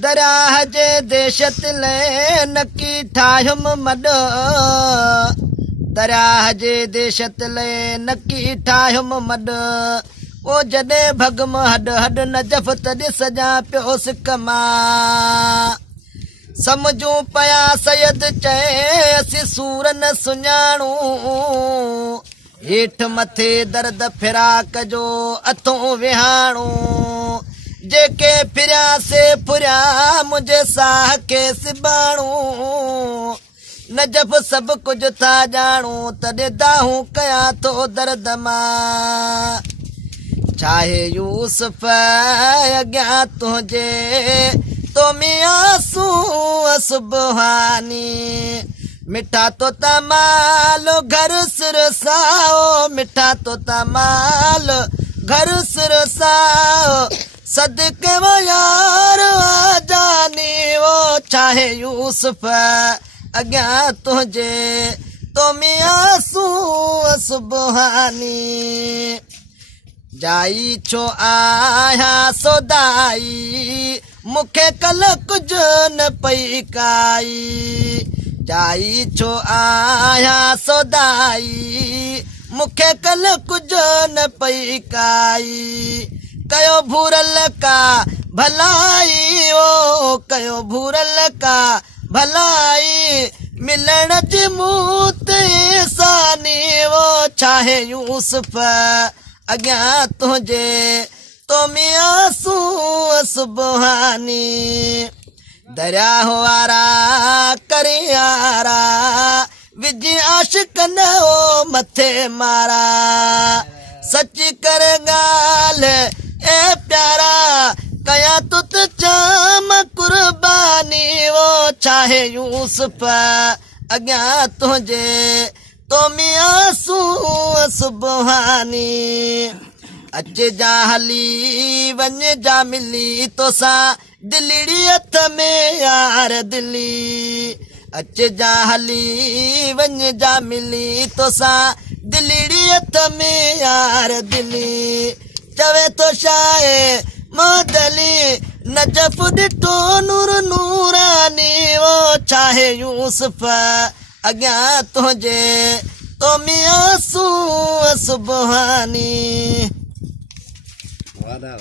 दरिया जे देश तिले नकी ठाहियुम मॾ दरिया जे देश तिले नकी ठाहियुम मॾ ओ जॾहिं भगम हॾ हॾ नजफ़ त ॾिसजां पियो सिक मां समझूं पया सैयद चए असीं सूर न सुञाणूं हेठ मथे दर्द फिराक जो अथों विहाणूं जेके फिरिया से फुरिया मुंहिंजे साह खे सिबाणूं नजफ़ सभु कुझु था ॼाणूं तॾहिं दाहूं कयां थो दर्द मां चाहे यूसुफ अॻियां तुंहिंजे तो मियासूं सुबहानी मिठा तो तमाल घर सुरसाओ मिठा तो तमाल घर सुरसाओ सदके वो यार जानी वो चाहे यूसुफ अॻियां तुंहिंजे तो मियासूं सुबहानी जाई छो आया सोदाई मूंखे कल कुझु न पई काई जाई छो आया सोदाई मूंखे कल कुझु न पई काई कयो भूरल का भलाई ओ कयो भूरल का भलाई मिलण जी मूं ते सानी वो चाहे यूसुफ अॻियां तुंहिंजे तो मियासूं सुबहानी दरिया वारा करे यारा विझी आशिक़न ओ मथे मारा सच कर ॻाल्हि ए प्यारा कयां तो त चाम कुर्बानी वो चाहे यूसुफ अॻियां तुंहिंजे तो मियासूं सुबहानी अच जा हली वञ जा मिली तोसां दिलड़ी हथ में यार दिली अच जा हली वञ जा मिली तोसां दिलड़ी हथ में यार दिली चवे तो शाये मोदली नजफ़ ॾिठो नूर नूरानी वो चाहे यूसुफ अॻियां तुंहिंजे तो मियासूं सुबहानी।